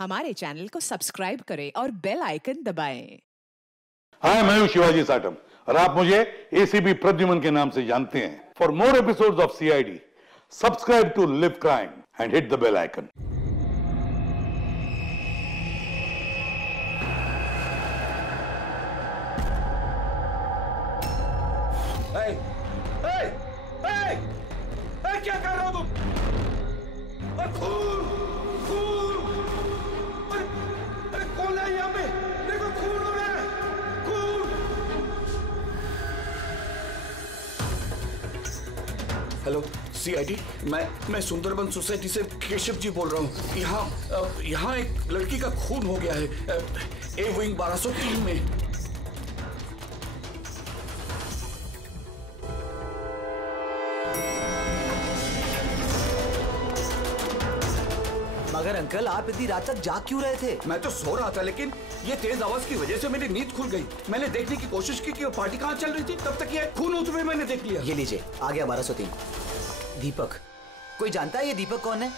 हमारे चैनल को सब्सक्राइब करें और बेल आइकन दबाएं। हाय, मैं हूं शिवाजी साटम और आप मुझे एसीपी प्रद्युमन के नाम से जानते हैं। For more episodes of CID, subscribe to Liv Crime and hit the bell icon. क्या कर रहे हो तुम? खून खून! अरे कौन है यहाँ पे? देखो खून हो रहा है, खून! हेलो सीआईडी, मैं सुंदरबन सोसाइटी से केशव जी बोल रहा हूँ। यहाँ एक लड़की का खून हो गया है, ए विंग 1203 में। मगर अंकल, आप इतनी रात तक जाग क्यों रहे थे? मैं तो सो रहा था, लेकिन ये तेज आवाज की वजह से मेरी नींद खुल गई। मैंने देखने की कोशिश की कि वो पार्टी कहाँ चल रही थी, तब तक ये खून होते हुए मैंने देख लिया। ये लीजिए, आ गया 1203। दीपक, कोई जानता है ये दीपक कौन है?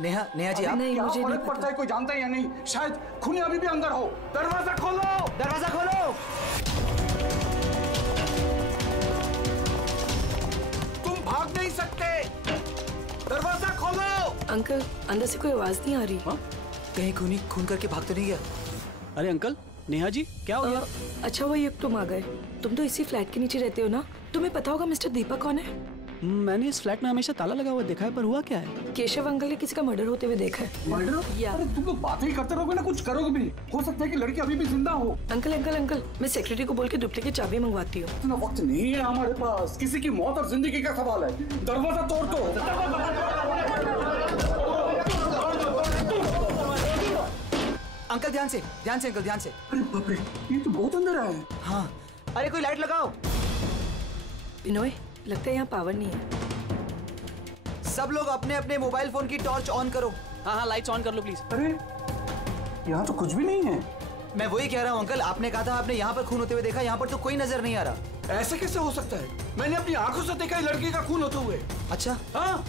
नेहा जी, आप? नहीं, मुझे नहीं पता है कोई जानता है या नहीं। शायद खूनी अभी भी अंदर हो। दरवाजा खोलो, दरवाजा खोलो। तुम भाग नहीं सकते, दरवाजा खोलो। अंकल, अंदर से कोई आवाज नहीं आ रही। कहीं खूनी खून करके भाग तो नहीं गया? अरे अंकल, नेहा जी, क्या हो गया? अच्छा हुआ तुम आ गए। तुम तो इसी फ्लैट के नीचे रहते हो ना? तुम्हें पता होगा मिस्टर दीपक कौन है? मैंने इस फ्लैट में हमेशा ताला लगा हुआ देखा है, पर हुआ क्या है? केशव अंकल ने किसी का मर्डर होते हुए देखा है। मर्डर? अरे तुम तो बातें ही करते रहोगे ना, कुछ करोगे भी। हो सकता है कि लड़की अभी भी जिंदा हो। अंकल, मैं सेक्रेटरी को बोल के डुप्लीकेट चाबी मंगवाती हूँ। इतना वक्त नहीं है हमारे पास, किसी की मौत और जिंदगी का सवाल है। दरवाजा तोड़ दो। अंकल ध्यान से अंकल, ध्यान से। अरे बाप रे, ये तो बहुत अंदर है। हाँ, अरे कोई लाइट लगाओ। बिनोय, लगता है यहाँ पावर नहीं है। सब लोग अपने अपने मोबाइल फोन की टॉर्च ऑन करो। हाँ, लाइट्स ऑन कर लो प्लीज। अरे यहाँ तो कुछ भी नहीं है। मैं वही कह रहा हूँ अंकल, आपने कहा था आपने यहाँ पर खून होते हुए देखा, यहाँ पर तो कोई नजर नहीं आ रहा। ऐसे कैसे हो सकता है? मैंने अपनी आंखों से देखा है लड़की का खून होते हुए। अच्छा, हाँ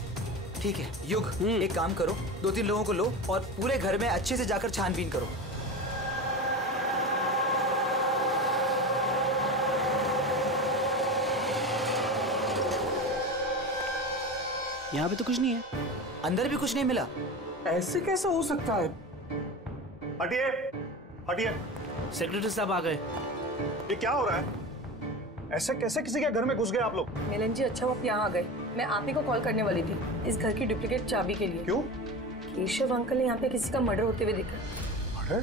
ठीक है। युग, एक काम करो, 2-3 लोगों को लो और पूरे घर में अच्छे से जाकर छानबीन करो। यहाँ पे तो कुछ नहीं है। अंदर भी कुछ नहीं मिला। ऐसे कैसे हो सकता है? हटिए, हटिए। सेक्रेटरी साहब आ गए। ये क्या हो रहा है? ऐसे कैसे किसी के घर में घुस गए आप लोग? मिलन जी, अच्छा वक्त यहाँ आ गए। मैं आप ही को कॉल करने वाली थी इस घर की डुप्लीकेट चाबी के लिए। क्यों? केशव अंकल ने यहाँ पे किसी का मर्डर होते हुए देखा। मर्डर?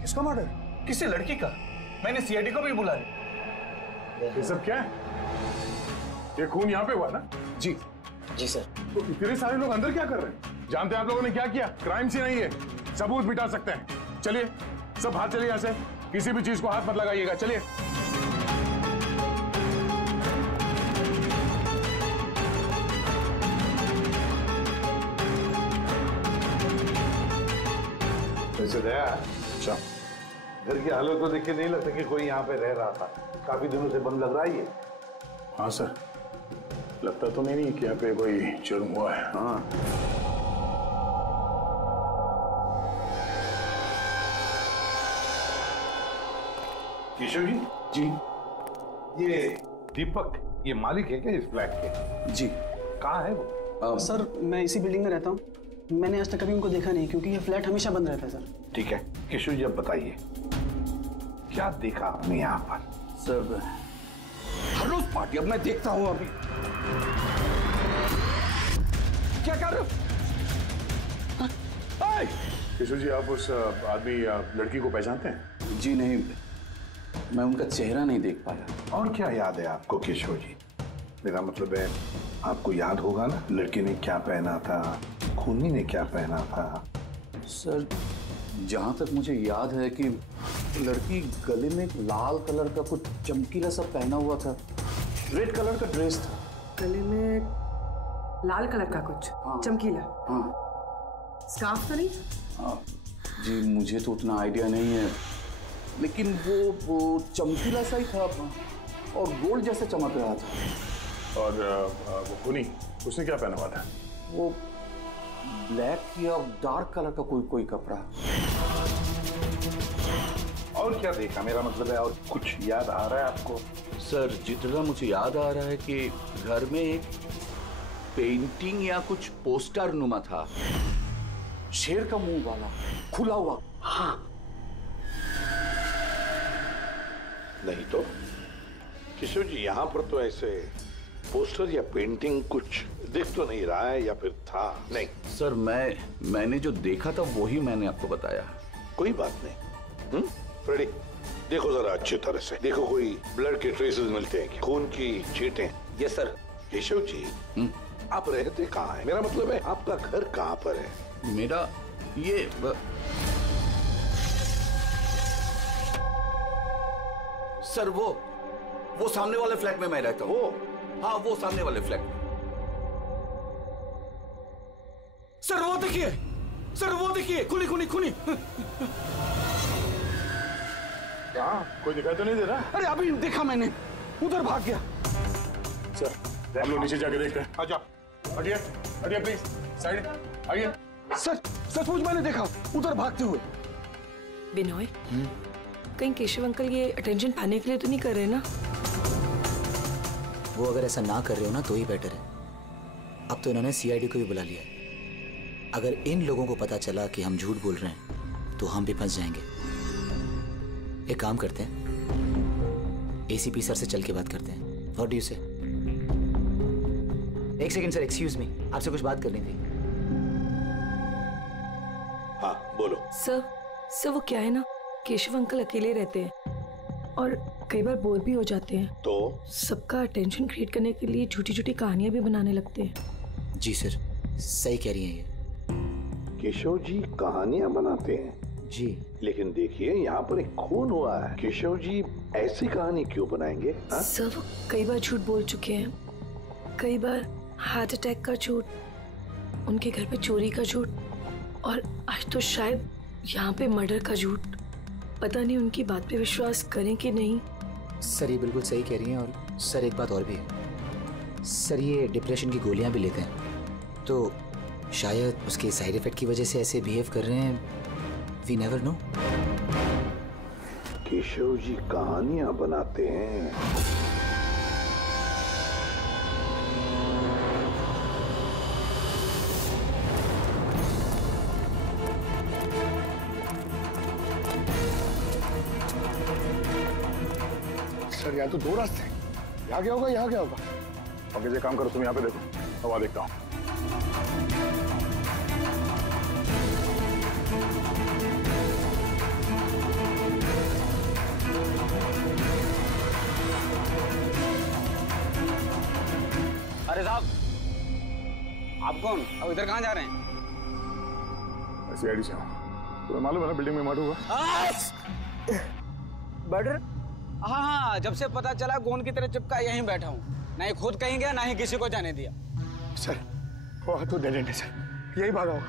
किसका मर्डर? किसी लड़की का। मैंने सीआईडी को भी बुलाया। ये सब क्या है? ये खून यहाँ पे हुआ ना? जी सर। तो इतने सारे लोग अंदर क्या कर रहे हैं? जानते हैं आप लोगों ने क्या किया? क्राइम सीन नहीं है, सबूत मिटा सकते हैं। चलिए सब बाहर चलिए यहाँ से, किसी भी चीज को हाथ मत लगाइएगा। चलिए। वैसे दया, अच्छा, घर की हालत तो देख के नहीं लगता कि कोई यहाँ पे रह रहा था। काफी दिनों से बंद लग रहा है ये। हाँ सर, लगता तो नहीं कि यहाँ पे कोई जुर्म हुआ है। हाँ, केशव जी, ये दीपक, ये मालिक है क्या इस फ्लैट के? जी। कहाँ है वो? सर, मैं इसी बिल्डिंग में रहता हूँ। मैंने आज तक कभी उनको देखा नहीं, क्योंकि ये फ्लैट हमेशा बंद रहता है सर। ठीक है केशव जी, अब बताइए क्या देखा आपने यहाँ पर? सर, हर रोज पार्टी। अब मैं देखता हूँ अभी। क्या कर रहे हो? केशव जी, आप उस आदमी या लड़की को पहचानते हैं? जी नहीं, मैं उनका चेहरा नहीं देख पाया। और क्या याद है आपको केशव जी? मेरा मतलब है आपको याद होगा ना, लड़की ने क्या पहना था, खूनी ने क्या पहना था? सर, जहां तक मुझे याद है कि लड़की गले में एक लाल कलर का कुछ चमकीला सा पहना हुआ था, रेड कलर का ड्रेस था। गले में लाल कलर का कुछ चमकीला? हाँ। स्कार्फ तो नहीं? जी मुझे तो उतना आइडिया नहीं है, लेकिन वो चमकीला सा ही था और गोल्ड जैसे चमक रहा था। और वो खूनी, उसने क्या पहना हुआ था? वो ब्लैक या डार्क कलर का कोई कपड़ा। और क्या देखा, मेरा मतलब है और कुछ याद आ रहा है आपको? सर जितना मुझे याद आ रहा है कि घर में एक पेंटिंग या कुछ पोस्टर नुमा था, शेर का मुंह वाला खुला हुआ। हाँ। नहीं तो केशव जी, यहाँ पर तो ऐसे पोस्टर या पेंटिंग कुछ दिख तो नहीं रहा है, या फिर था? नहीं सर, मैंने जो देखा था वही मैंने आपको बताया। कोई बात नहीं। फ्रेडी, देखो जरा अच्छी तरह से देखो, कोई ब्लड के ट्रेसेस मिलते हैं, खून की छींटें? Yes sir. केशव जी, आप रहते कहाँ हैं? मेरा मतलब है आपका घर कहाँ पर है? मेरा ये सर वो सामने वाले फ्लैट में मैं रहता हूँ। हाँ, वो सामने वाले फ्लैट में। सर वो देखिए, सर वो देखिए, खुली खुली खुली। हाँ, कोई दिखाई तो नहीं दे रहा? अरे अभी देखा मैंने, उधर भाग गया। सर हम लोग नीचे जाके देखते हैं। आ जाओ, हटिए हटिए प्लीज, साइड आइए। सर सचमुच मैंने देखा, उधर भागते हुए। बिनॉय, कहीं केशव अंकल ये अटेंशन पाने के लिए तो नहीं कर रहे ना? वो अगर ऐसा ना कर रहे हो ना तो ही बेटर है। अब तो इन्होंने सीआईडी को भी बुला लिया है। अगर इन लोगों को पता चला कि हम झूठ बोल रहे हैं तो हम भी फंस जाएंगे। एक काम करते हैं, एसीपी सर से चल के बात करते हैं। व्हाट डू यू से? एक सेकंड सर, एक्सक्यूज मी, आपसे कुछ बात करनी थी। हाँ बोलो। सर वो क्या है ना, केशव अंकल अकेले रहते हैं और कई बार बोर भी हो जाते हैं, तो सबका अटेंशन क्रिएट करने के लिए झूठी झूठी कहानियां भी बनाने लगते हैं। जी सर, सही कह रही हैं ये। केशव जी कहानियां बनाते हैं? जी। लेकिन देखिए, यहाँ पर एक खून हुआ है। केशव जी ऐसी कहानी क्यों बनाएंगे? सर वो कई बार झूठ बोल चुके हैं, कई बार हार्ट अटैक का झूठ, उनके घर पे चोरी का झूठ, और आज तो शायद यहाँ पे मर्डर का झूठ। पता नहीं उनकी बात पे विश्वास करें कि नहीं। सर ये बिल्कुल सही कह रही हैं। और सर एक बात और भी है, सर ये डिप्रेशन की गोलियां भी लेते हैं, तो शायद उसके साइड इफेक्ट की वजह से ऐसे बिहेव कर रहे हैं। We never know. Keshav ji कहानियां बनाते हैं। सर यहाँ तो दो रास्ते हैं, यहाँ क्या होगा, यहाँ क्या होगा? अब ऐसे काम करो, तुम यहाँ पे देखो, हवा देखता हूँ। अरे साहब, आप कौन? अब इधर कहाँ जा रहे हैं? सीआईडी से हूँ, तुम्हें मालूम है ना बिल्डिंग में मर्डर हुआ? मर्डर? हाँ, जब से पता चला गोंद की तरह चिपका यहीं बैठा हूँ। ना ही खुद कहीं गया, ना ही किसी को जाने दिया। सर वो तो डेड एंड है सर, यही भागा होगा।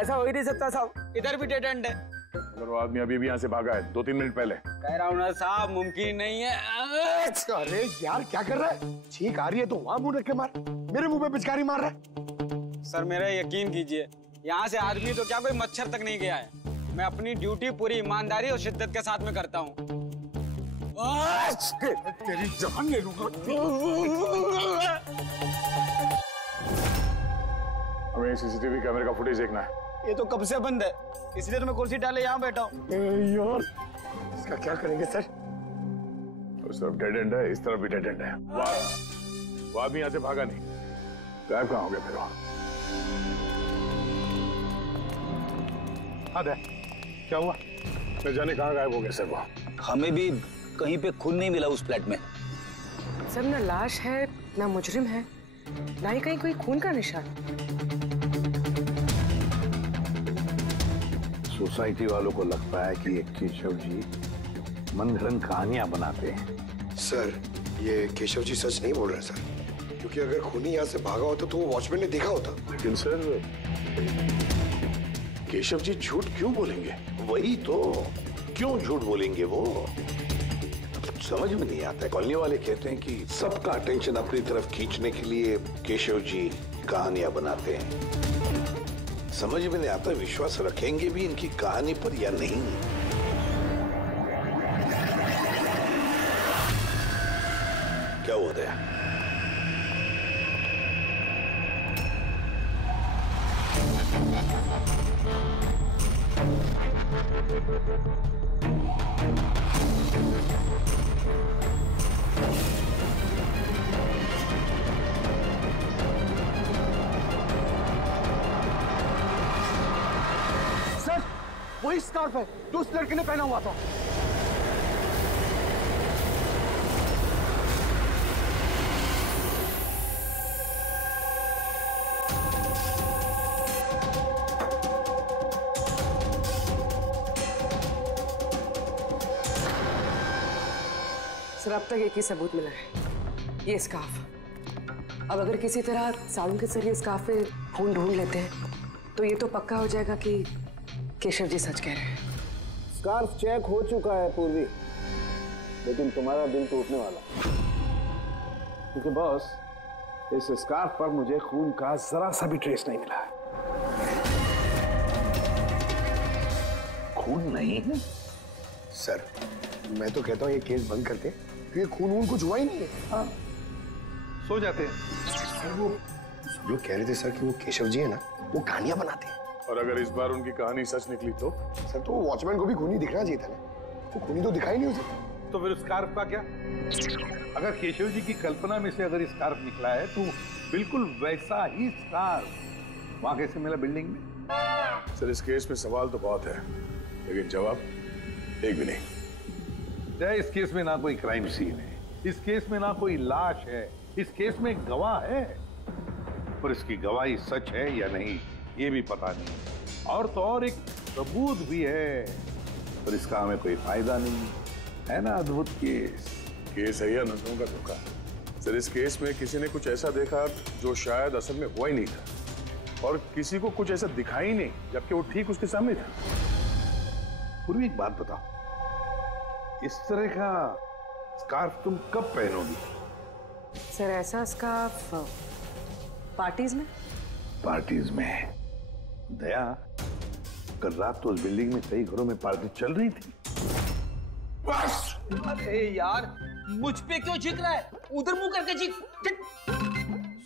ऐसा हो ही नहीं सकता साहब, इधर भी डेड एंड है। अगर वो आदमी अभी भी यहाँ से भागा है 2-3 मिनट पहले। कह रहा हूँ ना साहब, मुमकिन नहीं है। अरे यार क्या कर रहा है? छींक आ रही है तो वहाँ मुंह रख के मार, मेरे मुंह पे पिचकारी मार रहा है। सर मेरा यकीन कीजिए, यहाँ से आदमी तो क्या कोई मच्छर तक नहीं गया है। मैं अपनी ड्यूटी पूरी ईमानदारी और शिद्दत के साथ में करता हूँ। तेरी जान ले लूंगा। हमें सीसीटीवी कैमरे का फुटेज देखना है। ये तो कब से बंद है, इसलिए तो मैं कुर्सी डाले यहाँ बैठा हूँ। यार इसका क्या करेंगे सर? उस तरफ डेड एंड है, इस तरफ भी डेड एंड है। वो आदमी यहाँ से भागा नहीं, गायब कहाँ हो गया फिर? हाँ दे, क्या हुआ? न जाने कहाँ गायब हो गया सर वो। हमें भी कहीं पे खून नहीं मिला उस फ्लैट में। सर ना लाश है, ना मुजरिम है, ना ही कहीं कोई खून का निशान। सोसाइटी वालों को लगता है कि ये केशव जी मन घड़ंत कहानियां बनाते हैं। सर ये केशव जी सच नहीं बोल रहे सर, क्योंकि अगर खूनी यहाँ से भागा होता तो वो वॉचमैन ने देखा होता। लेकिन सर केशव जी झूठ क्यों बोलेंगे? वही तो, क्यों झूठ बोलेंगे वो? समझ में नहीं आता है। कॉलोनी वाले कहते हैं कि सबका अटेंशन अपनी तरफ खींचने के लिए केशव जी कहानियां बनाते हैं। समझ में नहीं आता विश्वास रखेंगे भी इनकी कहानी पर या नहीं। क्या हुआ था? सर, वही स्कार्फ है जो उस लड़के ने पहना हुआ था। सर, अब तक एक ही सबूत मिला है, ये स्कार्फ। अब अगर किसी तरह सालून के जरिए स्कार्फ पे खून ढूंढ लेते हैं तो ये तो पक्का हो जाएगा कि केशव जी सच कह रहे हैं। स्कार्फ चेक हो चुका है पूर्वी, लेकिन तुम्हारा दिल टूटने वाला, क्योंकि बॉस इस स्कार्फ पर मुझे खून का जरा सा भी ट्रेस नहीं मिला है। खून नहीं है? सर, मैं तो कहता हूँ ये केस बंद करते हैं, क्योंकि खून वून कुछ हुआ ही नहीं है। हाँ, सो जाते हैं। वो जो कह रहे थे सर कि वो केशव जी है ना, वो कहानियां बनाते हैं। और अगर इस बार उनकी कहानी सच निकली तो? सर, तो वॉचमैन को भी खूनी दिखना चाहिए था ना, वो खूनी तो दिखाई नहीं उसे। तो फिर स्कार्फ का क्या? अगर केशव जी की कल्पना में से अगर स्कार्फ निकला है तो बिल्कुल वैसा ही स्कार्फ वहां कैसे मिला बिल्डिंग में? सर, इस केस में सवाल तो बहुत है, लेकिन जवाब एक भी नहीं। इस केस में ना कोई क्राइम सीन है, इस केस में ना कोई लाश है, इस केस में गवाह है, पर इसकी गवाही सच है या नहीं ये भी पता नहीं। और तो और एक सबूत भी है, पर इसका हमें कोई फायदा नहीं है ना। अद्भुत केस है या नजरों का धोखा? सर, इस केस में किसी ने कुछ ऐसा देखा जो शायद असल में हुआ ही नहीं था, और किसी को कुछ ऐसा दिखाई नहीं जबकि वो ठीक उसके सामने था। पूर्वी, एक बात बताओ, इस तरह का स्कार्फ तुम कब पहनोगी? सर, ऐसा स्कार्फ पार्टीज में। पार्टीज में? दया, कल रात तो उस बिल्डिंग में कई घरों में पार्टी चल रही थी। बस! अरे यार, मुझ पे क्यों चीख रहा है? उधर मुंह करके चीख।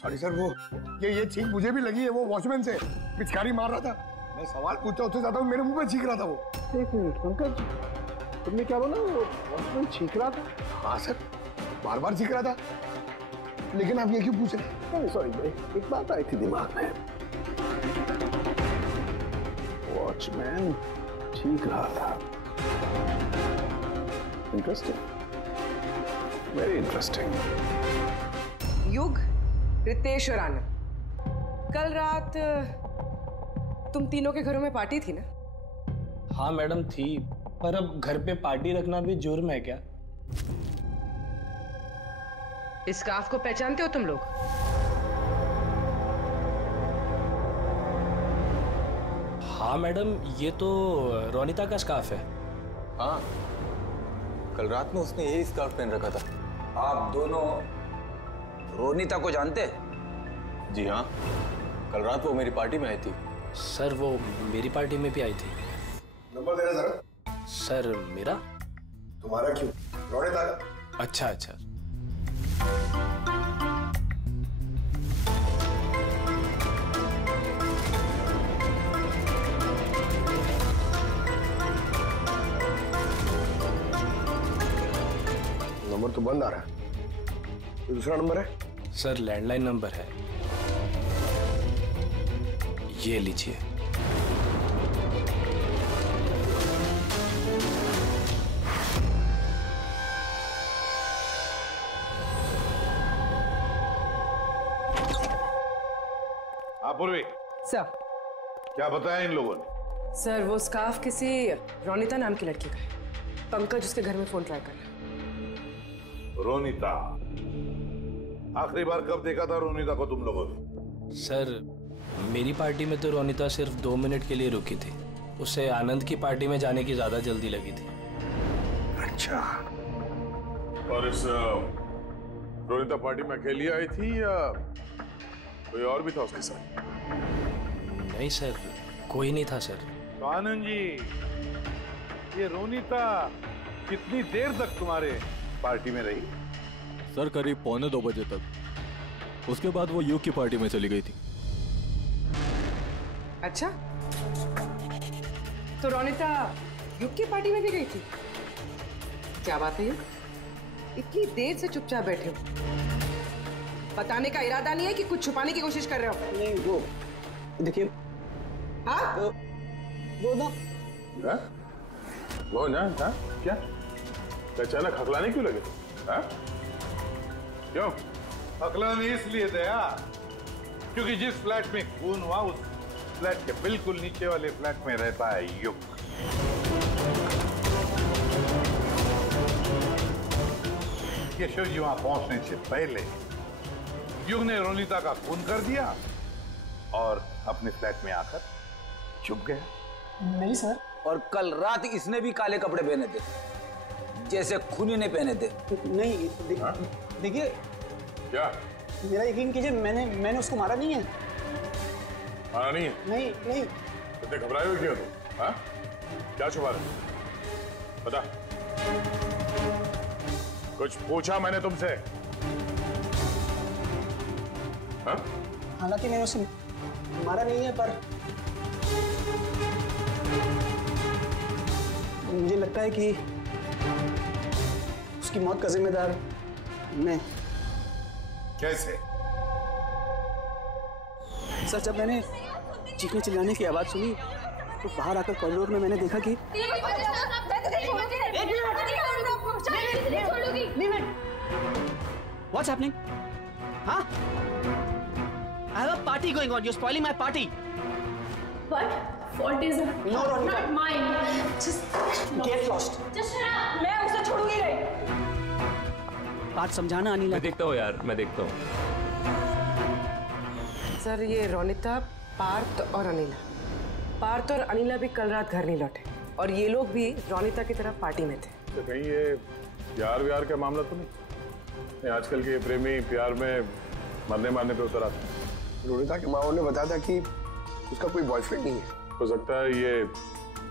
सॉरी सर, वो ये चीख मुझे भी लगी है, वो वॉचमैन से पिचकारी मार रहा था। मैं सवाल पूछता उससे ज्यादा मेरे मुंह पे चीख रहा था वो। एक मिनट पंकज, तुमने क्या बोला? वो वॉचमैन चीख रहा था? हाँ सर, बार बार चीख रहा था, लेकिन आप ये क्यों पूछ रहे हैं? सॉरी, एक बात आई थी दिमाग में। वॉचमैन चीख रहा था। Interesting, very interesting. युग, रितेश और आनंद, कल रात तुम तीनों के घरों में पार्टी थी ना? हाँ मैडम थी, पर अब घर पे पार्टी रखना भी जुर्म है क्या? इस स्कार्फ को पहचानते हो तुम लोग? हाँ मैडम, ये तो रोनिता का स्कार्फ है। हाँ, कल रात में उसने यही स्कार्फ पहन रखा था। आप दोनों रोनिता को जानते हैं? जी हाँ, कल रात वो मेरी पार्टी में आई थी। सर, वो मेरी पार्टी में भी आई थी। नंबर देना जरा। सर, मेरा? तुम्हारा क्यों? रोनिता का। अच्छा अच्छा। नंबर तो बंद आ रहा है, तो दूसरा नंबर है? सर, लैंडलाइन नंबर है, ये लीजिए। पूर्वी सर, क्या बताया इन लोगों ने? सर, वो स्कार्फ किसी रोनिता नाम की लड़की का है। पंकज उसके घर में फोन ट्राई कर रहा। रोनिता? आखिरी बार कब देखा था रोनिता को तुम लोगों ने? सर, मेरी पार्टी में तो रोनिता सिर्फ 2 मिनट के लिए रुकी थी, उसे आनंद की पार्टी में जाने की ज्यादा जल्दी लगी थी। अच्छा। और इस रोनिता पार्टी में अकेली आई थी या कोई और भी था उसके साथ? नहीं सर, कोई नहीं था सर। तो आनंद जी, ये रोनीता कितनी देर तक तुम्हारे पार्टी में रही? सर करीब 1:45 बजे तक। उसके बाद वो युग की पार्टी में चली गई थी। अच्छा, तो रोनिता युग की पार्टी में भी गई थी? क्या बात है ये? इतनी देर से चुपचाप बैठे हो। बताने का इरादा नहीं है कि कुछ छुपाने की कोशिश कर रहे हो? नहीं, वो देखिए। हाँ? वो ना, हाँ? क्या अचानक हकलाने क्यों लगे? हाँ? क्यों? हकलाने इसलिए दया, क्योंकि जिस फ्लैट में खून हुआ उस फ्लैट के बिल्कुल नीचे वाले फ्लैट में रहता है युग। केशव जी वहां पहुंचने से पहले युग ने रोनिता का खून कर दिया और अपने फ्लैट में आकर छुप गया। नहीं सर। और कल रात इसने भी काले कपड़े पहने थे, जैसे खूनी ने पहने थे। नहीं, देखिए। क्या? मेरा यकीन कीजिए, मैंने उसको मारा नहीं है। मारा नहीं है? नहीं। इतने घबराए हुए क्यों तुम? हाँ? क्या छुपा रहे? बता। कुछ पूछा मैंने तुमसे? हाँ? हालांकि मैंने उसे मारा नहीं है, पर मुझे लगता है कि उसकी मौत का जिम्मेदार मैं। कैसे? सर, जब मैंने चीखने चिल्लाने की आवाज सुनी तो बाहर आकर कॉरिडोर में मैंने देखा कि What's happening? Huh? I have a party going on. You're spoiling my party. What? Fault is No, Ronika. not mine. Just Get lost. Just shut up. मैं उसे छोड़ूंगी नहीं। बात समझाना अनिला। मैं देखता हूँ यार, मैं देखता हूँ। सर, ये रोनिता, पार्थ और अनिला। पार्थ और अनिला भी कल रात घर नहीं लौटे और ये लोग भी रोनिता की तरफ पार्टी में थे। तो कहीं ये प्यार व्यार का मामला तो नहीं? आजकल के प्रेमी प्यार में मरने मारने पे उतर आते हैं। रोनिता के माँ ने बताया था कि उसका कोई बॉयफ्रेंड नहीं है। हो सकता है ये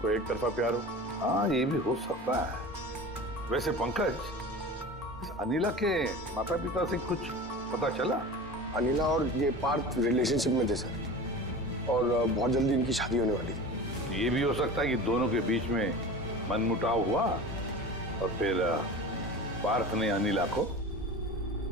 कोई एक तरफा प्यार हो। हाँ, ये भी हो सकता है। वैसे पंकज, इस अनिला के माता पिता से कुछ पता चला? अनिला और ये पार्थ रिलेशनशिप में थे सर, और बहुत जल्दी इनकी शादी होने वाली थी। ये भी हो सकता है कि दोनों के बीच में मनमुटाव हुआ और फिर पार्थ ने अनिला को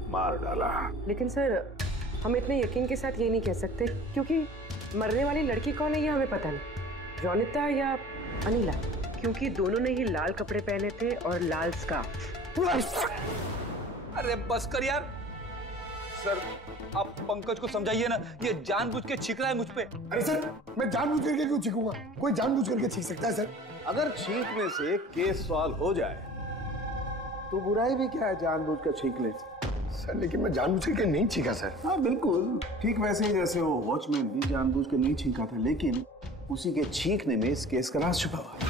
मार डाला। लेकिन सर, हम इतने यकीन के साथ ये नहीं कह सकते, क्योंकि मरने वाली लड़की कौन है ये हमें पता नहीं। रोनिता या अनिला, क्योंकि दोनों ने ही लाल कपड़े पहने थे और लाल स्कार्फ। अरे बस कर यार। सर, आप पंकज को समझाइए ना, ये जानबूझ के छींक रहा है मुझ पे। अरे सर, मैं जानबूझ करके क्यों छींकूंगा? कोई जानबूझ करके छींक सकता है सर? अगर छींकने से केस सॉल्व हो जाए तो बुराई भी क्या है जानबूझ कर छींकने से? सर, लेकिन मैं जानबूझ करके नहीं छींका सर। हाँ बिल्कुल ठीक वैसे ही जैसे वो वॉचमैन भी जानबूझ कर नहीं छींका था, लेकिन उसी के छींकने में इस केस का राज छुपा हुआ है।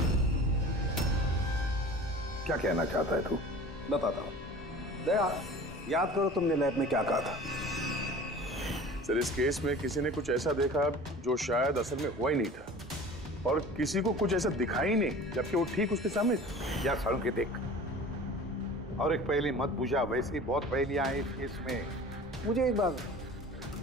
क्या कहना चाहता है तू? बताता हूँ। दया, याद करो तुमने लैब में क्या कहा था? सर, इस केस में किसी ने कुछ ऐसा देखा जो शायद असल में हुआ ही नहीं था, और किसी को कुछ ऐसा दिखाई ही नहीं, जबकि वो ठीक उसके सामने था। क्या सालों के देख, और एक पहेली मत बुझा, वैसे ही बहुत पहेलियां हैं इस केस में। मुझे एक बात,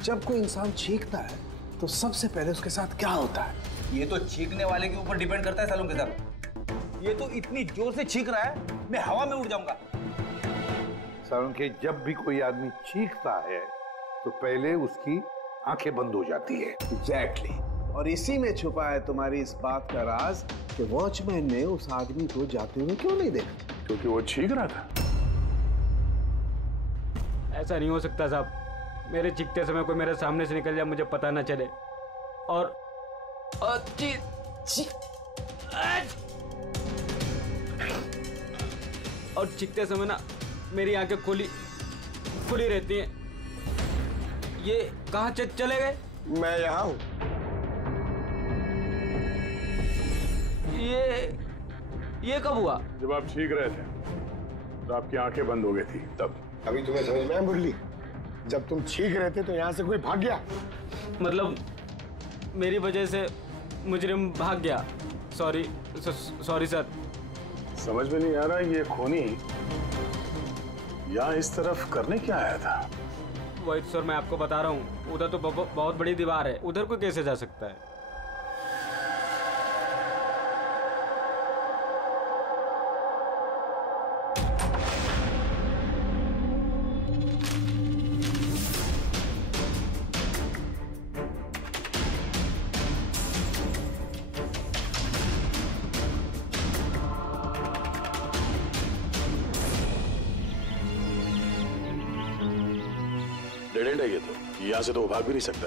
जब कोई इंसान छींकता है तो सबसे पहले उसके साथ क्या होता है? ये तो छींकने वाले के ऊपर डिपेंड करता है सालों के साथ। ये तो इतनी जोर से छींक रहा है, मैं हवा में उड़ जाऊंगा। सालों के, जब भी कोई आदमी चीखता है तो पहले उसकी आंखें बंद हो जाती है। एग्जैक्टली। और इसी में छुपा है तुम्हारी इस बात का राज कि वॉचमैन ने उस आदमी को जाते हुए क्यों नहीं देखा? क्योंकि वो छींक रहा था। ऐसा नहीं हो सकता साहब, मेरे चीखते समय कोई मेरे सामने से निकल जाए, मुझे पता ना चले। और चीखते समय ना मेरी आंखें खुली रहती हैं। ये कहाँ चले गए? मैं यहाँ हूँ। ये कब हुआ? जब आप छींक रहे थे तो आपकी आंखें बंद हो गई थी, तब। अभी तुम्हें समझ में आया मुरली? जब तुम छींक रहे थे तो यहाँ से कोई भाग गया? मतलब मेरी वजह से मुजरिम भाग गया। Sorry sir. समझ में नहीं आ रहा ये खूनी यहाँ इस तरफ करने क्या आया था? वही सर मैं आपको बता रहा हूँ, उधर तो बहुत बड़ी दीवार है, उधर कोई कैसे जा सकता है? डेड एंड है ये तो, यहाँ से तो वो भाग भी नहीं सकता।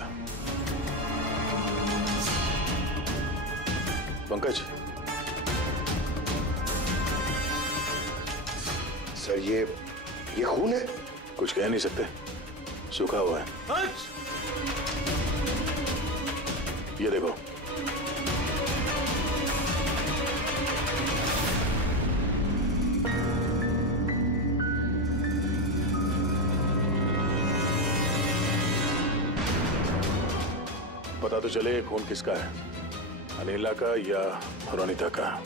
पंकज सर ये खून है? कुछ कह नहीं सकते, सूखा हुआ है। ये देखो। पता तो चले खून किसका है, अनिला का या रोनिता का।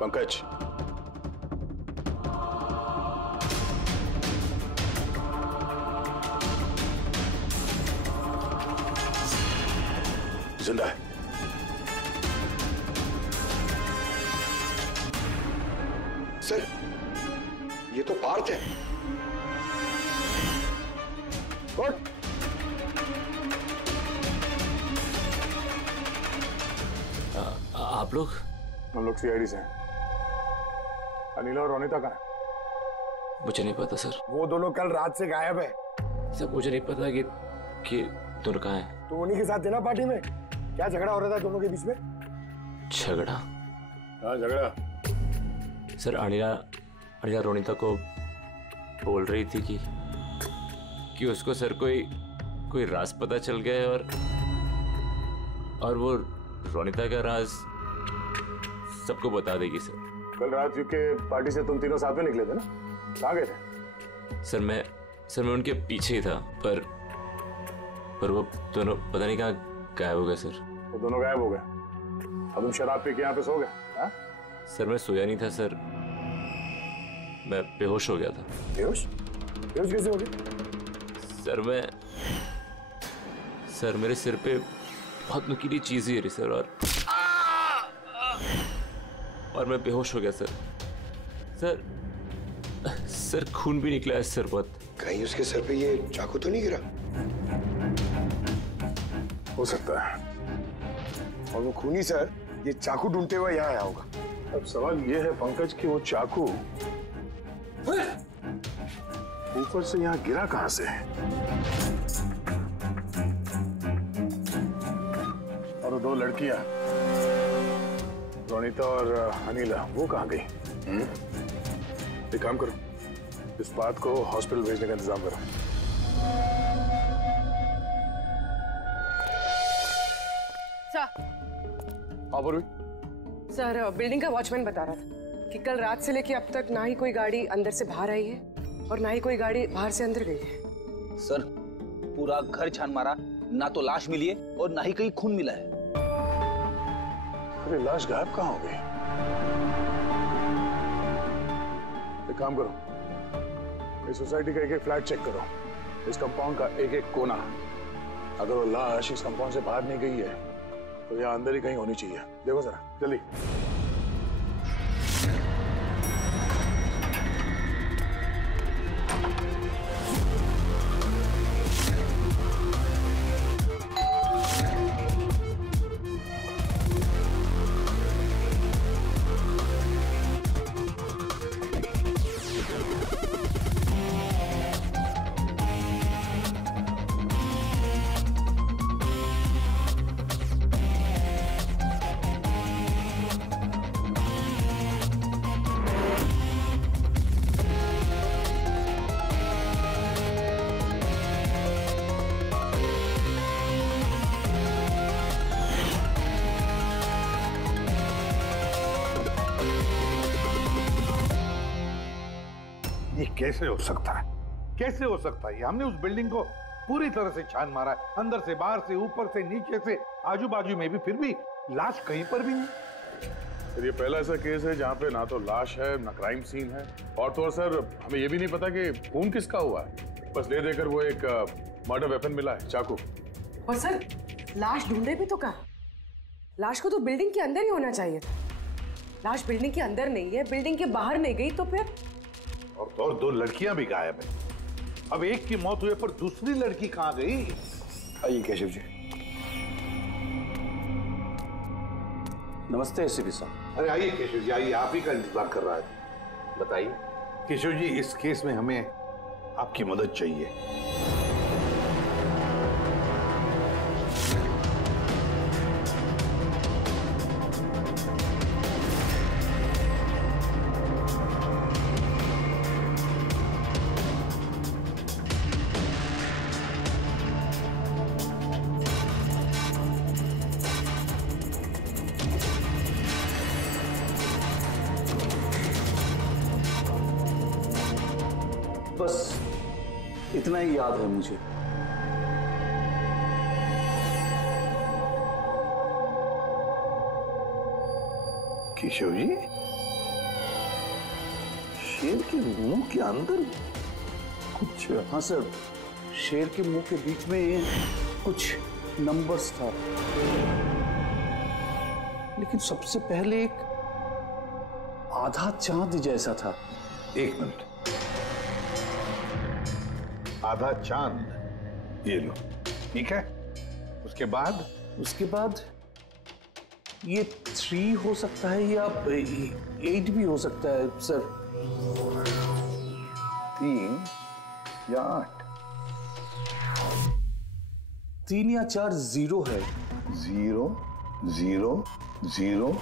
पंकज जिंदा है। सर ये तो पार्थ है। आप लोग? हम लोग सीआईडी से हैं। अनिला और रोनिता कहाँ है? मुझे नहीं पता सर। वो दोनों कल रात से गायब है। सर मुझे नहीं पता कि दोनों कहाँ हैं। तो उन्हीं के साथ थे ना पार्टी में? क्या झगड़ा हो रहा था दोनों के बीच में? झगड़ा? हाँ झगड़ा। सर अनिला रोनिता को बोल रही थी कि उसको सर कोई राज पता चल गया है और वो रोनिता का राज सबको बता देगी सर। कल रात यूके पार्टी से तुम तीनों साथ में निकले थे ना, कहाँ गए थे? सर मैं उनके पीछे ही था पर वो दोनों पता नहीं कहाँ गायब हो गए सर। वो दोनों गायब हो गए? अब तुम शराब पी के यहाँ पे सो गए? हाँ? सर मैं सोया नहीं था सर, मैं बेहोश हो गया था। बेहोश कैसे हो गए? सर मेरे सिर पे बहुत नुकीली चीज ही रही सर और मैं बेहोश हो गया सर खून भी निकला है सर बहुत। कहीं उसके सर पे ये चाकू तो नहीं गिरा? हो सकता है। और वो खूनी सर ये चाकू ढूंढते हुए यहाँ आया होगा। अब सवाल ये है पंकज कि वो चाकू ऊपर से यहाँ गिरा कहां से? और वो दो लड़कियां रोनिता और अनिला वो कहां गई? एक काम करो, इस बात को हॉस्पिटल भेजने का इंतजाम करो। सर बिल्डिंग का वॉचमैन बता रहा था कि कल रात से लेके अब तक ना ही कोई गाड़ी अंदर से बाहर आई है और ना ही कोई गाड़ी बाहर से अंदर गई है। सर पूरा घर छान मारा, ना तो लाश मिली है और ना ही कहीं खून मिला है। अरे लाश गायब कहाँ हो गई? एक काम करो, इस सोसाइटी का एक फ्लैट चेक करो, इस कंपाउंड का एक कोना। अगर वो लाश इस कंपाउंड से बाहर नहीं गई है तो यहाँ अंदर ही कहीं होनी चाहिए। देखो जरा जल्दी। कैसे हो सकता है, कैसे हो सकता है? हमने उस बिल्डिंग को पूरी तरह से छान मारा है, अंदर से, बाहर से, ऊपर से, नीचे से, आजू बाजू में भी, फिर भी लाश कहीं पर भी नहीं। सर, ये पहला ऐसा केस है जहाँ पे ना तो लाश है ना क्राइम सीन है, और तो और सर हमें ये भी नहीं पता कि खून किसका हुआ है। बस ले देकर वो एक मर्डर वेपन मिला है, चाकू। और सर लाश ढूंढे भी तो कहाँ? लाश को तो बिल्डिंग के अंदर ही होना चाहिए था। लाश बिल्डिंग के अंदर नहीं है, बिल्डिंग के बाहर नहीं गई, तो फिर? और तो और 2 लड़कियां भी गायब है। अब एक की मौत हुई पर दूसरी लड़की कहाँ गई? आइए केशव जी। नमस्ते एसीपी साहब। अरे आइए केशव जी, आइए, आप ही का इंतजार कर रहा है। बताइए केशव जी, इस केस में हमें आपकी मदद चाहिए। बस इतना ही याद है मुझे। केशव जी, शेर के मुंह के अंदर कुछ? हाँ सर, शेर के मुंह के बीच में कुछ नंबर्स था, लेकिन सबसे पहले एक आधा चांद जैसा था। 1 मिनट, आधा चांद, ये लो, ठीक है। उसके बाद? उसके बाद ये 3 हो सकता है या 8 भी हो सकता है सर। 3 या 8? 3 या 4 0 है। 0 0 0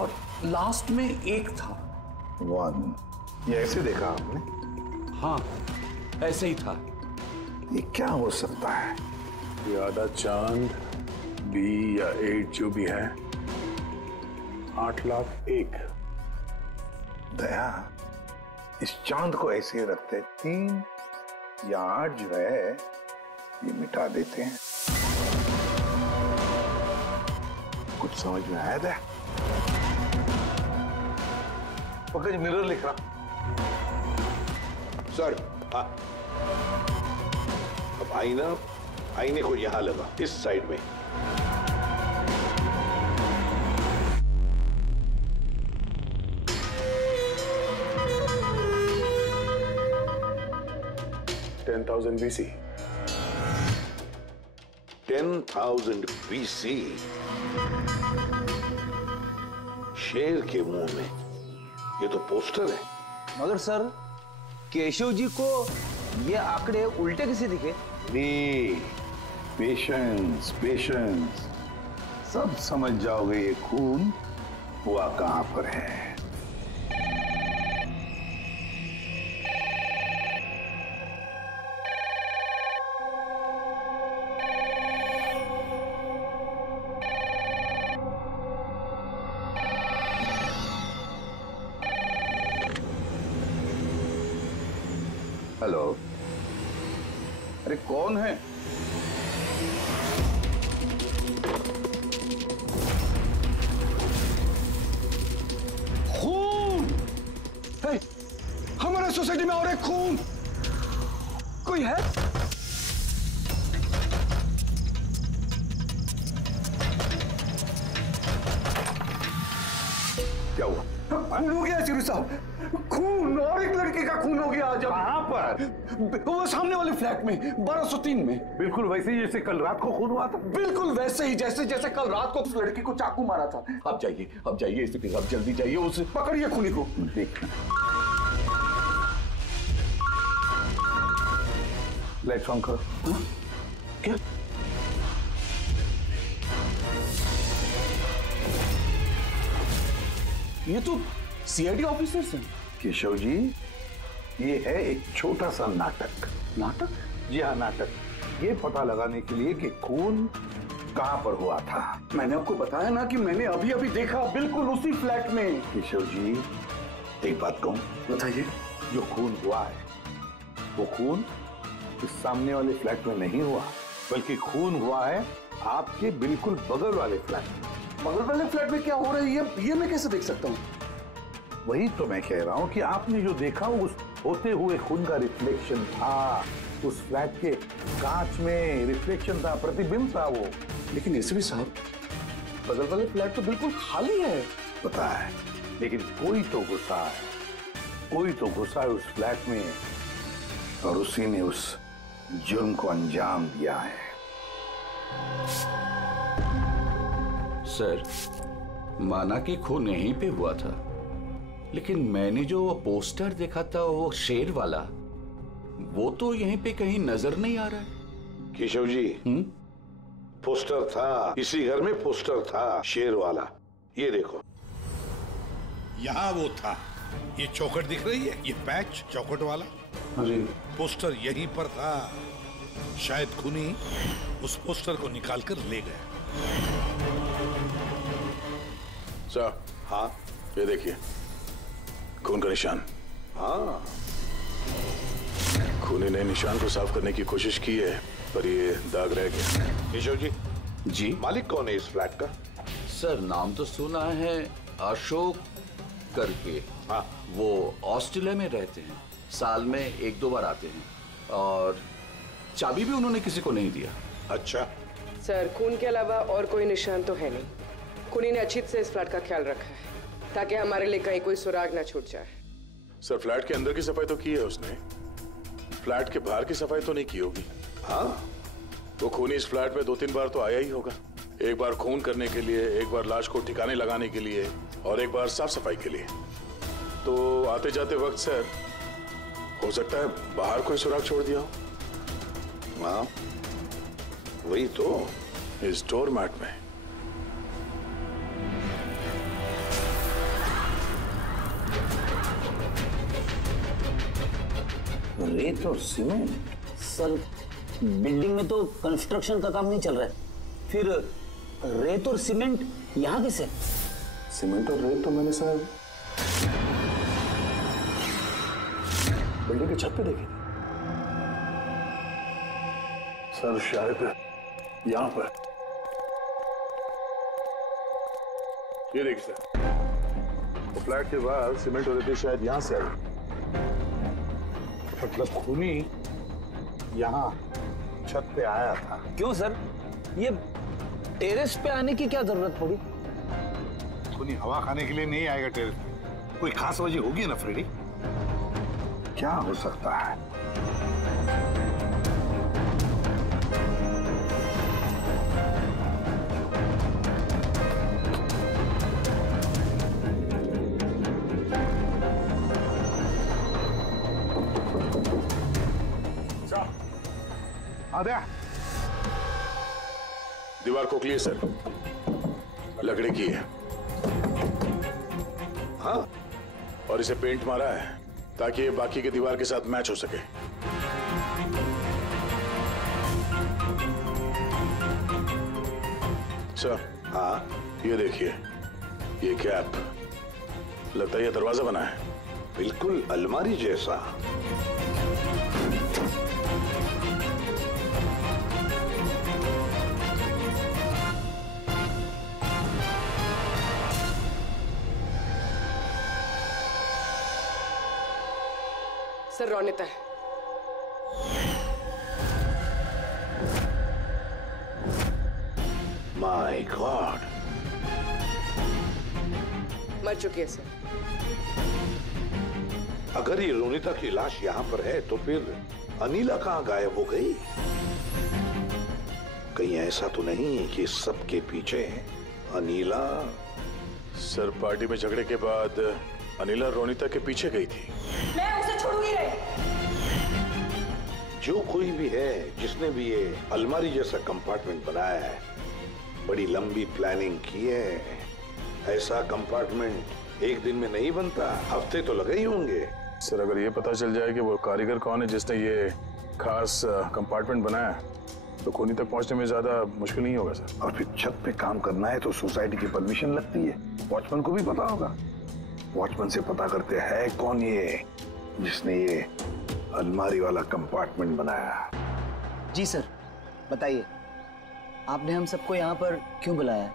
और लास्ट में 1 था। 1। ये ऐसे देखा आपने? हाँ, ऐसे ही था। ये क्या हो सकता है? ये आधा चांद, B या 8 जो भी है, 8,01,000। दया, इस चांद को ऐसे रखते, 3 या 8 जो है ये मिटा देते हैं। कुछ समझ में आया दया? पकड़, मिरर लिख रहा सर। हाँ, अब आईने को यहां लगा, इस साइड में। BC। 10,000 BC। शेर के मुंह में, ये तो पोस्टर है। मगर सर, केशव जी को ये आंकड़े उल्टे कैसे दिखे? पेशेंस, पेशेंस, सब समझ जाओगे ये खून हुआ कहां पर है। हेलो, अरे कौन है? खून है हमारे सोसाइटी में, और एक खून। कोई है? क्या हुआ? खून हो गया चिरू साहब, खून, और एक लड़के का खून हो गया। जब कहां पर? वो सामने वाले फ्लैट में, 1203 में। बिल्कुल वैसे ही जैसे कल रात को खून हुआ था। बिल्कुल वैसे ही जैसे कल रात को उस लड़की को चाकू मारा था। आप जाइए एसीपी साहब, जल्दी जाइए, उसे पकड़िए खूनी को। देखना, लाइट्स ऑन करो। क्या? ये तो सीआईडी ऑफिसर्स हैं। केशव जी, ये है एक छोटा सा नाटक। नाटक? जी हाँ, नाटक। ये पता लगाने के लिए कि खून कहां पर हुआ था। मैंने आपको बताया ना कि मैंने अभी अभी देखा, बिल्कुल उसी फ्लैट में। केशव जी, एक बात कहूं? बताइए। जो खून हुआ है वो खून इस सामने वाले फ्लैट में नहीं हुआ, बल्कि खून हुआ है आपके बिल्कुल बगल वाले फ्लैट में। बगल वाले फ्लैट में क्या हो रहा है ये मैं कैसे देख सकता हूँ? वही तो मैं कह रहा हूँ कि आपने जो देखा उस होते हुए खून का रिफ्लेक्शन था, उस फ्लैट के कांच में रिफ्लेक्शन था, प्रतिबिंब था वो। लेकिन एसपी साहब, बगल वाले फ्लैट तो बिल्कुल खाली है। पता है, लेकिन कोई तो घुसा है, कोई तो घुसा है उस फ्लैट में और उसी ने उस जुर्म को अंजाम दिया है। सर, माना कि खून यहीं पे हुआ था, लेकिन मैंने जो पोस्टर देखा था वो शेर वाला, वो तो यहीं पे कहीं नजर नहीं आ रहा है। केशव जी, पोस्टर था, इसी घर में पोस्टर था शेर वाला। ये देखो, यहाँ वो था, ये चौखट दिख रही है, ये पैच चौखट वाला। पोस्टर यहीं पर था। शायद खूनी उस पोस्टर को निकालकर ले गया। सर, हाँ, ये देखिए, खून का निशान। हाँ, खूनी ने निशान को साफ करने की कोशिश की है, पर ये दाग रह गया। केशव जी, जी मालिक कौन है इस फ्लैट का? सर, नाम तो सुना है, अशोक करके। हाँ, वो ऑस्ट्रेलिया में रहते हैं, साल में 1-2 बार आते हैं, और चाबी भी उन्होंने किसी को नहीं दिया। अच्छा सर, खून के अलावा और कोई निशान तो है नहीं। खूनी ने अच्छी से इस फ्लैट का ख्याल रखा है ताकि हमारे लिए कहीं कोई सुराग ना छूट जाए। सर, फ्लैट के अंदर की सफाई तो की है उसने, फ्लैट के बाहर की सफाई तो नहीं की होगी। हाँ, वो खूनी इस फ्लैट में 2-3 बार तो आया ही होगा। एक बार खून करने के लिए, एक बार लाश को ठिकाने लगाने के लिए, और एक बार साफ सफाई के लिए। तो आते जाते वक्त सर, हो सकता है बाहर कोई सुराग छोड़ दिया हो। हाँ, वही तो, इस डोर मैट में। रेत और सीमेंट? सर, बिल्डिंग में तो कंस्ट्रक्शन का काम नहीं चल रहा है, फिर रेत और सीमेंट यहाँ कैसे? सीमेंट और रेत तो मैंने सर बिल्डिंग की छत पे देखी थी। सर, शायद यहाँ पर। ये देखिए सर, तो फ्लैट के बाहर सीमेंट और रेत शायद यहाँ से आई। मतलब खूनी यहाँ छत पे आया था। क्यों सर, ये टेरेस पे आने की क्या जरूरत पड़ी? खूनी हवा खाने के लिए नहीं आएगा टेरेस पे, कोई खास वजह होगी ना फ्रेडी? क्या हो सकता है? दीवार खोखली है सर, लकड़ी की है। हाँ, और इसे पेंट मारा है ताकि ये बाकी के दीवार के साथ मैच हो सके। सर, हाँ, ये देखिए, ये कैप, लगता है ये दरवाजा बना है। बिल्कुल अलमारी जैसा। सर, रोनिता है। माय गॉड, मर चुकी है सर। अगर ये रोनिता की लाश यहाँ पर है तो फिर अनीला कहाँ गायब हो गई? कहीं ऐसा तो नहीं कि सबके पीछे अनीला? सर, पार्टी में झगड़े के बाद अनीला रोनिता के पीछे गई थी। मैं उसे छोड़ूंगी नहीं। जो कोई भी है, जिसने भी ये अलमारी जैसा कंपार्टमेंट बनाया है, बड़ी लंबी प्लानिंग की है। ऐसा कंपार्टमेंट एक दिन में नहीं बनता, हफ्ते तो लगे ही होंगे। सर, अगर ये पता चल जाए कि वो कारीगर कौन है जिसने ये खास कंपार्टमेंट बनाया, तो खूनी तक पहुंचने में ज्यादा मुश्किल नहीं होगा सर। और फिर छत पे काम करना है तो सोसाइटी की परमिशन लगती है, वॉचमैन को भी पता होगा। वॉचमैन से पता करते हैं कौन ये जिसने ये अलमारी वाला कंपार्टमेंट बनाया। जी सर, बताइए आपने हम सबको यहाँ पर क्यों बुलाया?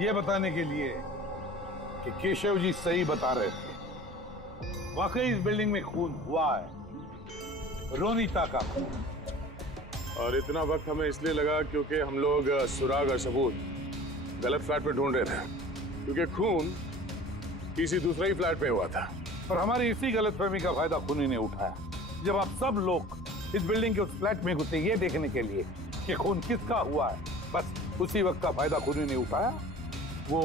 ये बताने के लिए कि केशव जी सही बता रहे थे। वाकई इस बिल्डिंग में खून हुआ है, रोनीता का खून। और इतना वक्त हमें इसलिए लगा क्योंकि हम लोग सुराग और सबूत गलत फ्लैट में ढूंढ रहे थे, क्योंकि खून किसी दूसरे ही फ्लैट में हुआ था। और हमारी इसी गलतफहमी का फायदा खूनी ने उठाया। जब आप सब लोग इस बिल्डिंग के उस फ्लैट में घुसे ये देखने के लिए कि खून किसका हुआ है, बस उसी वक्त का फायदा खूनी ने उठाया। वो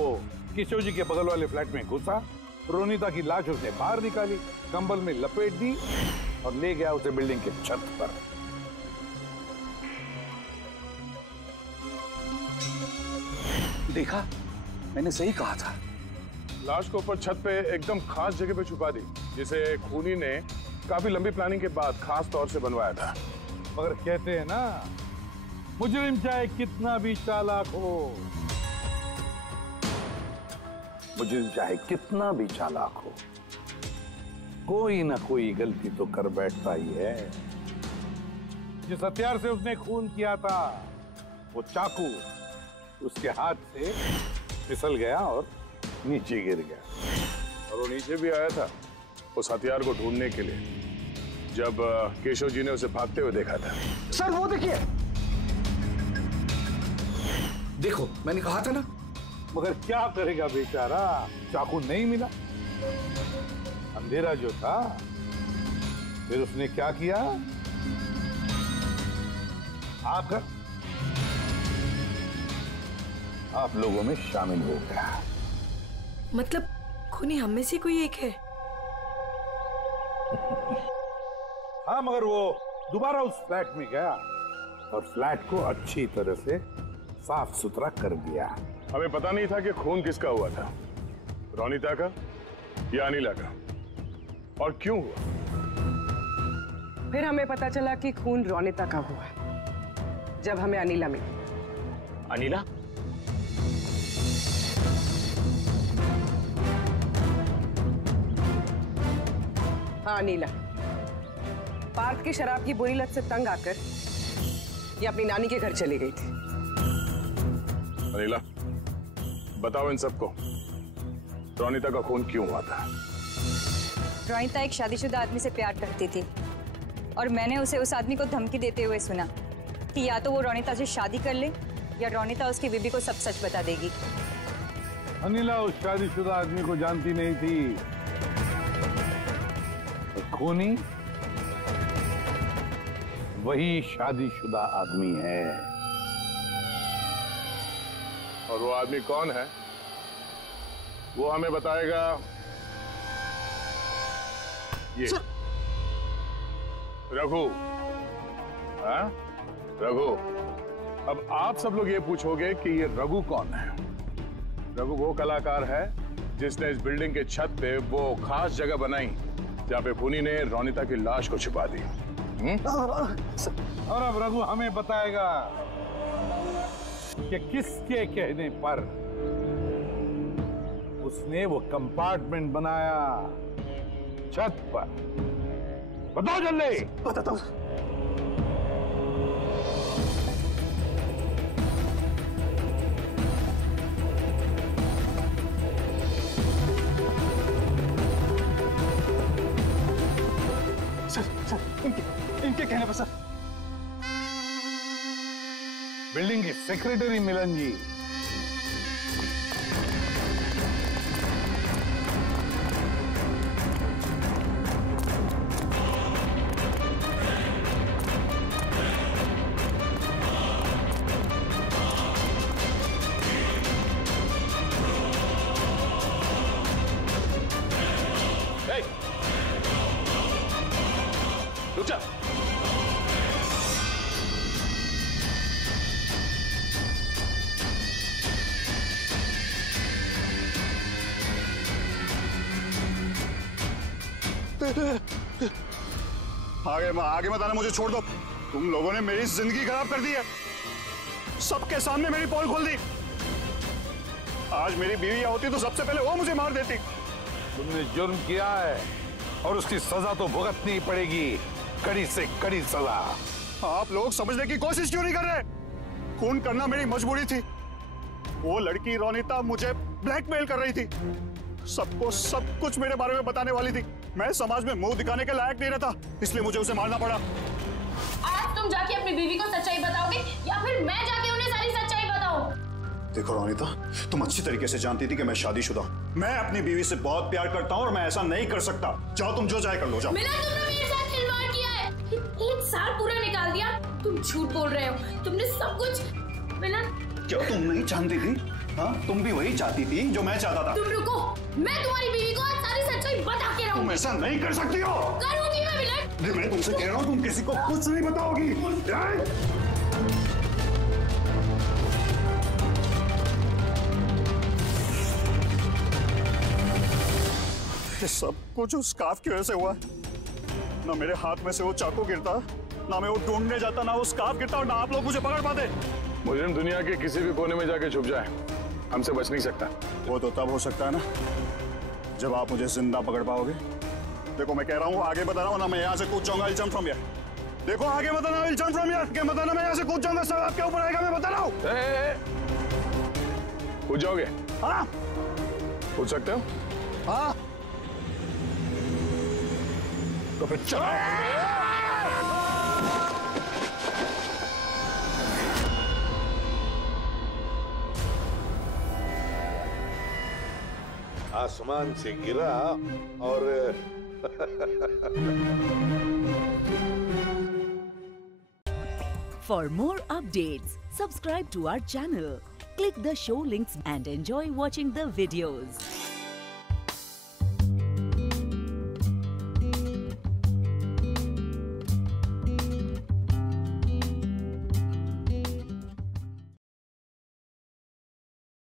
केशव जी के बगल वाले फ्लैट में घुसा, रोनीता की लाश उसने बाहर निकाली, कंबल में लपेट दी और ले गया उसे बिल्डिंग के छत पर। देखा, मैंने सही कहा था। लाश को ऊपर छत पे एकदम खास जगह पे छुपा दी, जिसे खूनी ने काफी लंबी प्लानिंग के बाद खास तौर से बनवाया था। मगर कहते हैं ना, मुजरिम चाहे कितना भी चालाक हो, मुजरिम चाहे कितना भी चालाक हो, कोई ना कोई गलती तो कर बैठता ही है। जिस हथियार से उसने खून किया था, वो चाकू उसके हाथ से फिसल गया और नीचे गिर गया। और वो नीचे भी आया था उस हथियार को ढूंढने के लिए, जब केशव जी ने उसे भागते हुए देखा था। सर वो देखिए, देखो मैंने कहा था ना। मगर क्या करेगा बेचारा, चाकू नहीं मिला। अंधेरा जो था, फिर उसने क्या किया, आकर आप लोगों में शामिल हो गया। मतलब खूनी हम में से कोई एक है? हाँ, मगर वो दोबारा उस फ्लैट में गया और फ्लैट को अच्छी तरह से साफ सुथरा कर दिया। हमें पता नहीं था कि खून किसका हुआ था, रोनीता का या अनिला का, और क्यों हुआ। फिर हमें पता चला कि खून रोनीता का हुआ है, जब हमें अनिला मिली। अनिला? हाँ, अनिला। पार्थ की शराब की बुरी लत से तंग आकर ये अपनी नानी के घर चली गई थी। अनिला, बताओ इन सबको, रोनीता का खून क्यों हुआ था? रोनीता एक शादीशुदा आदमी से प्यार करती थी और मैंने उसे उस आदमी को धमकी देते हुए सुना कि या तो वो रोनीता से शादी कर ले या रोनीता उसकी बीबी को सब सच बता देगी। अनिला उस शादीशुदा आदमी को जानती नहीं थी। खूनी वही शादीशुदा आदमी है। और वो आदमी कौन है वो हमें बताएगा ये रघु। हाँ रघु, अब आप सब लोग ये पूछोगे कि ये रघु कौन है। रघु वो कलाकार है जिसने इस बिल्डिंग के छत पे वो खास जगह बनाई जहाँ पे खूनी ने रोनीता की लाश को छिपा दी। और अब रघु हमें बताएगा कि किसके कहने पर उसने वो कंपार्टमेंट बनाया छत पर। बताओ जल्दी। बताता हूँ। सर, इनके कहने पर सर। बिल्डिंग के सेक्रेटरी मिलन जी। रुक जा। आगे मत आना, मुझे छोड़ दो। तुम लोगों ने मेरी जिंदगी खराब कर दी है, सबके सामने मेरी पोल खोल दी। आज मेरी बीवी होती तो सबसे पहले वो मुझे मार देती। तुमने जुर्म किया है और उसकी सजा तो भुगतनी पड़ेगी। कड़ी से कड़ी सजा। आप लोग समझने की कोशिश क्यों नहीं कर रहे? खून करना मेरी मजबूरी थी। वो लड़की रोनिता मुझे ब्लैकमेल कर रही थी, सबको सब कुछ मेरे बारे में बताने वाली थी। मैं समाज में मुंह दिखाने के लायक नहीं रहता, इसलिए मुझे उसे मारना पड़ा। आज तुम जाके अपनी बीवी को सच्चाई बताओगे या फिर मैं जाके उन्हें सारी सच्चाई बताऊं? देखो रोनिता, तुम अच्छी तरीके से जानती थी कि मैं शादीशुदा हूं। मैं अपनी बीवी से बहुत प्यार करता हूं और मैं ऐसा नहीं कर सकता। जाओ तुम जो चाहे कर लो, जाओ। मिलन, तुमने मेरे साथ खिलवाड़ किया है। 1 साल पूरा निकाल दिया। तुम झूठ बोल रहे हो, तुमने सब कुछ। मिलन, क्या तुम नहीं जानती थी? हाँ, तुम भी वही चाहती थी जो मैं चाहता था। तुम रुको, मैं तुम्हारी बीवी को आज सारी सच्चाई बता के रहूंगी। तुम ऐसा नहीं कर सकती हो। करूंगी मैं मिलन। मैं तुमसे कह रहा हूँ, तुम किसी को कुछ नहीं बताओगी। ये सब कुछ उस स्कार्फ की वजह से हुआ। ना मेरे हाथ में से वो चाकू गिरता, ना मैं वो ढूंढने जाता, ना वो स्कार्फ गिरता और ना आप लोग मुझे पकड़ पाते। मुजरिम दुनिया के किसी भी कोने में जाके छुप जाए, हमसे बच नहीं सकता। वो तो तब हो सकता है ना जब आप मुझे जिंदा पकड़ पाओगे। देखो मैं कह रहा हूँ, आगे बता रहा हूँ ना, मैं यहाँ से कूद जाऊंगा। I'll jump from here। देखो आगे बताना, I'll jump from here। के बताना मैं यहाँ से कूद जाऊंगा, सब आपके ऊपर आएगा, मैं बता रहा हूँ। कूद जाओगे? हाँ, कूद सकते हो? हाँ। तो फिर चलो। आसमान से गिरा और For more updates, subscribe to our channel, click the show links and enjoy watching the videos.